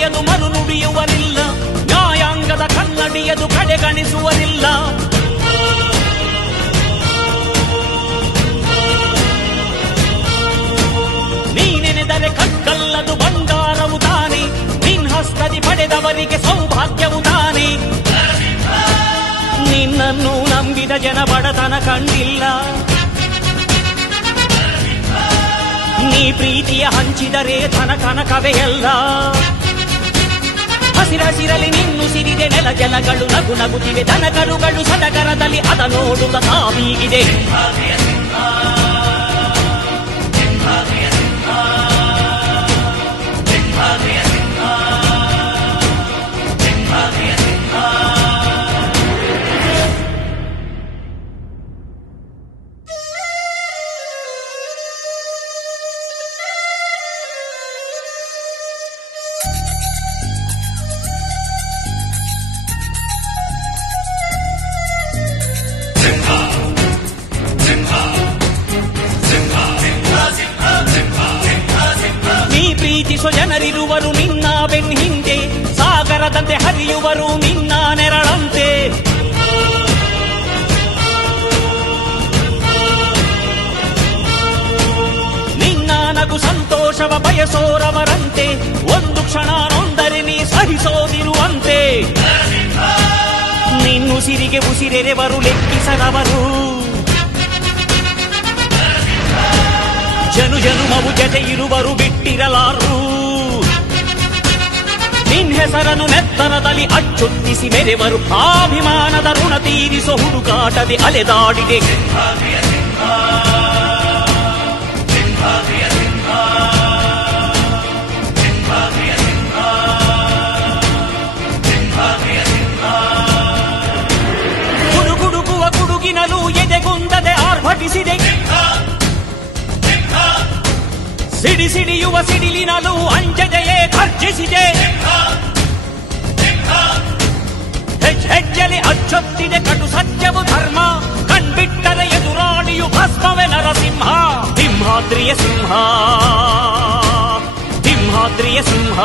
ನುಡಿಯದು ಮರು ನುಡಿಯುವರಿಲ್ಲ, ನ್ಯಾಯಾಂಗದ ಕನ್ನಡಿಯದು ಕಡೆಗಣಿಸುವರಿಲ್ಲ. ನೀನೆನೆದರೆ ಕಕ್ಕಲ್ಲದು ಬಂಗಾರವು ತಾನೆ, ನಿನ್ ಹಸ್ತದಿ ಪಡೆದವರಿಗೆ ಸೌಭಾಗ್ಯವು ತಾನೆ. ನಿನ್ನನ್ನು ನಂಬಿದ ಜನ ಬಡತನ ಕಂಡಿಲ್ಲ, ನೀ ಪ್ರೀತಿಯ ಹಂಚಿದರೆ ಧನ ಕನಕವೇ ಎಲ್ಲ. ಹಸಿರಸಿರಲಿ ನಿನ್ನು ಸಿರಿದೆ ನೆಲ ಜಲಗಳು ನಗು ನಗುತ್ತಿವೆ, ದನಕರುಗಳು ಸಡಗರದಲ್ಲಿ ಅದ ನೋಡುತ್ತ ತಾವೀಗಿದೆ. ಪ್ರೀತಿಸೋ ಜನರಿರುವರು ನಿನ್ನ ಬೆನ್ ಹಿಂದೆ, ಸಾಗರದಂತೆ ಹರಿಯುವರು ನಿನ್ನ ನೆರಳಂತೆ. ನಿನ್ನ ನಗು ಸಂತೋಷವ ಬಯಸೋರವರಂತೆ, ಒಂದು ಕ್ಷಣ ನೊಂದರೆ ನೀ ಸಹಿಸೋದಿರುವಂತೆ. ನಿನ್ನುಸಿರಿಗೆ ಉಸಿರೆರೆವರು ಲೆಕ್ಕಿಸದವರು, ಜನು ಜನುಮವು ಜತೆ ಇರುವರು ಬಿಟ್ಟಿರಲಾರು. ನಿನ್ ಹೆಸರನ್ನು ನೆತ್ತರದಲ್ಲಿ ಅಚ್ಚೊತ್ತಿಸಿ ಮೆರೆವರು, ಅಭಿಮಾನದ ಋಣ ತೀರಿಸೋ ಹುಡುಕಾಟದೆ ಅಲೆದಾಡಿದೆ. ಗುಡುಗುಡುಗುವ ಗುಡುಗಿನಲು ಎದೆಗುಂದದೆ ಆರ್ಭಟಿಸಿದೆ, ಸಿಡಿ ಸಿಡಿಯುವ ಸಿಡಿಲಿನಲು ಅಂಜದೆಯೇ ಗರ್ಜಿಸಿದೆ. ಹೆಜ್ಜೆಲಿ ಅಚ್ಚೊತ್ತಿದೆ ಕಟು ಸತ್ಯವು ಧರ್ಮ, ಕಣ್ಬಿಟ್ಟರೆ ಎದುರಾಳಿಯು ಭಸ್ಮವೇ ನರಸಿಂಹ. ಸಿಂಹಾದ್ರಿಯ ಸಿಂಹ, ಸಿಂಹಾದ್ರಿಯ ಸಿಂಹ.